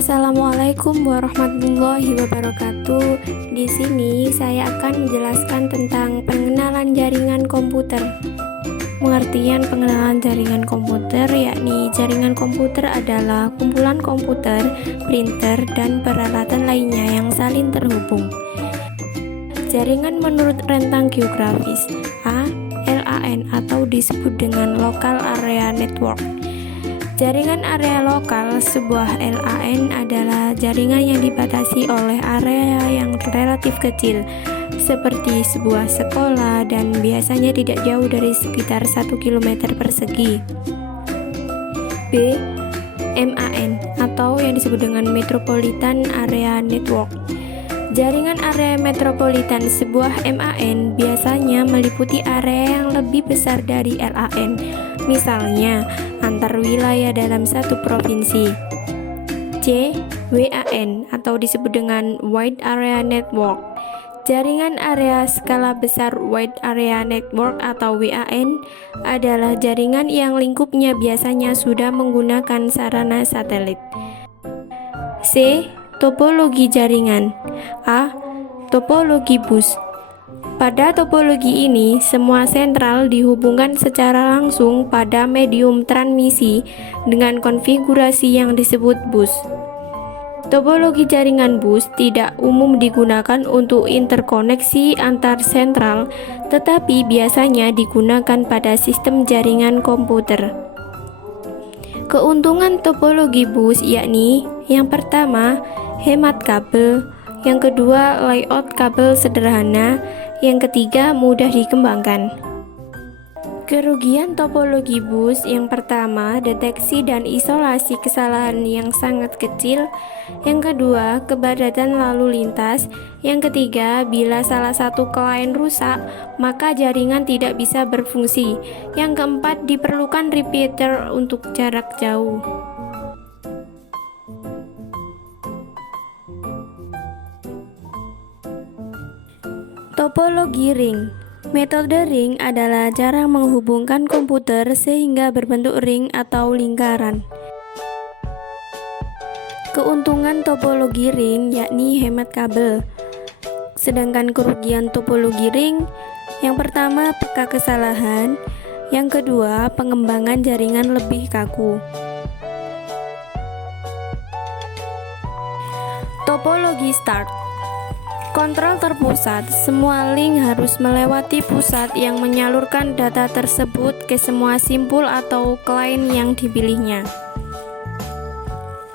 Assalamualaikum warahmatullahi wabarakatuh. Di sini saya akan menjelaskan tentang pengenalan jaringan komputer. Pengertian pengenalan jaringan komputer yakni jaringan komputer adalah kumpulan komputer, printer, dan peralatan lainnya yang saling terhubung. Jaringan menurut rentang geografis A, LAN atau disebut dengan Local Area Network. Jaringan area lokal sebuah LAN adalah jaringan yang dibatasi oleh area yang relatif kecil, seperti sebuah sekolah dan biasanya tidak jauh dari sekitar 1 km persegi. B. MAN atau yang disebut dengan Metropolitan Area Network. Jaringan area metropolitan sebuah MAN biasanya meliputi area yang lebih besar dari LAN, misalnya antar wilayah dalam satu provinsi. C. WAN atau disebut dengan Wide Area Network. Jaringan area skala besar Wide Area Network atau WAN adalah jaringan yang lingkupnya biasanya sudah menggunakan sarana satelit. C. Topologi jaringan. A. Topologi bus. Pada topologi ini, semua sentral dihubungkan secara langsung pada medium transmisi dengan konfigurasi yang disebut bus. Topologi jaringan bus tidak umum digunakan untuk interkoneksi antar sentral, tetapi biasanya digunakan pada sistem jaringan komputer. Keuntungan topologi bus yakni yang pertama, hemat kabel, yang kedua, layout kabel sederhana, yang ketiga, mudah dikembangkan. Kerugian topologi bus yang pertama, deteksi dan isolasi kesalahan yang sangat kecil. Yang kedua, kepadatan lalu lintas. Yang ketiga, bila salah satu klien rusak, maka jaringan tidak bisa berfungsi. Yang keempat, diperlukan repeater untuk jarak jauh. Topologi ring. Metode ring adalah cara menghubungkan komputer sehingga berbentuk ring atau lingkaran. Keuntungan topologi ring yakni hemat kabel. Sedangkan kerugian topologi ring, yang pertama peka kesalahan, yang kedua pengembangan jaringan lebih kaku. Topologi start. Kontrol terpusat, semua link harus melewati pusat yang menyalurkan data tersebut ke semua simpul atau klien yang dipilihnya.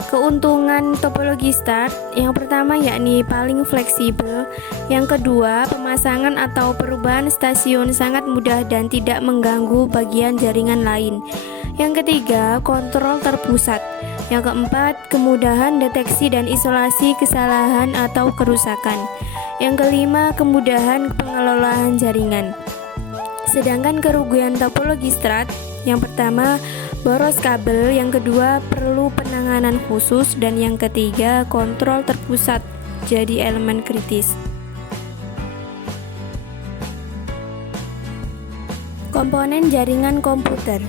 Keuntungan topologi start, yang pertama yakni paling fleksibel, yang kedua pemasangan atau perubahan stasiun sangat mudah dan tidak mengganggu bagian jaringan lain, yang ketiga kontrol terpusat, yang keempat kemudahan deteksi dan isolasi kesalahan atau kerusakan, yang kelima kemudahan pengelolaan jaringan. Sedangkan kerugian topologi strat, yang pertama boros kabel, yang kedua perlu penanganan khusus, dan yang ketiga kontrol terpusat jadi elemen kritis. Komponen jaringan komputer.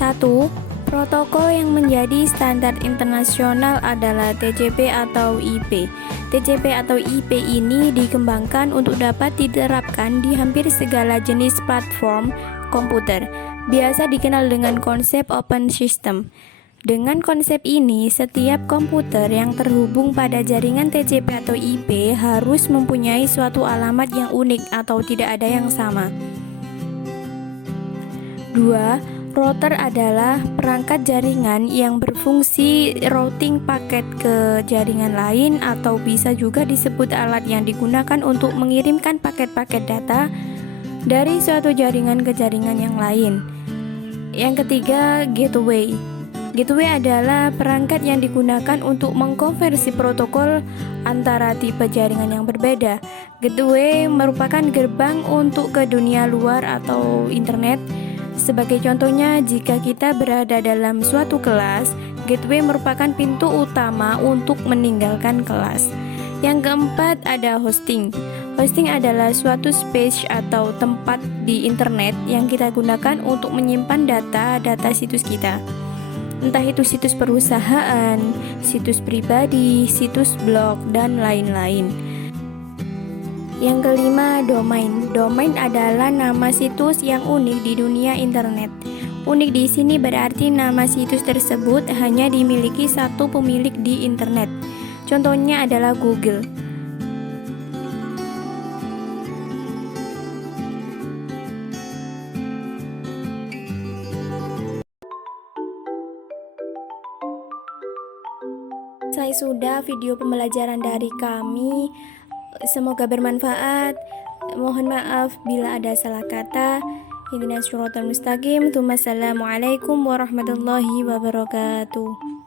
1. Protokol yang menjadi standar internasional adalah TCP atau IP. TCP atau IP ini dikembangkan untuk dapat diterapkan di hampir segala jenis platform komputer. Biasa dikenal dengan konsep open system. Dengan konsep ini, setiap komputer yang terhubung pada jaringan TCP atau IP harus mempunyai suatu alamat yang unik atau tidak ada yang sama. 2. Router adalah perangkat jaringan yang berfungsi routing paket ke jaringan lain, atau bisa juga disebut alat yang digunakan untuk mengirimkan paket-paket data dari suatu jaringan ke jaringan yang lain. Yang ketiga, gateway. Gateway adalah perangkat yang digunakan untuk mengkonversi protokol antara tipe jaringan yang berbeda. Gateway merupakan gerbang untuk ke dunia luar atau internet. Sebagai contohnya, jika kita berada dalam suatu kelas, gateway merupakan pintu utama untuk meninggalkan kelas. Yang keempat ada hosting. Hosting adalah suatu space atau tempat di internet yang kita gunakan untuk menyimpan data situs kita. entah itu situs perusahaan, situs pribadi, situs blog, dan lain-lain. Yang kelima, domain. Domain adalah nama situs yang unik di dunia internet. Unik di sini berarti nama situs tersebut hanya dimiliki satu pemilik di internet. Contohnya adalah Google. Selesai sudah video pembelajaran dari kami. Semoga bermanfaat. Mohon maaf bila ada salah kata. Ihdinas siratal mustaqim. Assalamualaikum warahmatullahi wabarakatuh.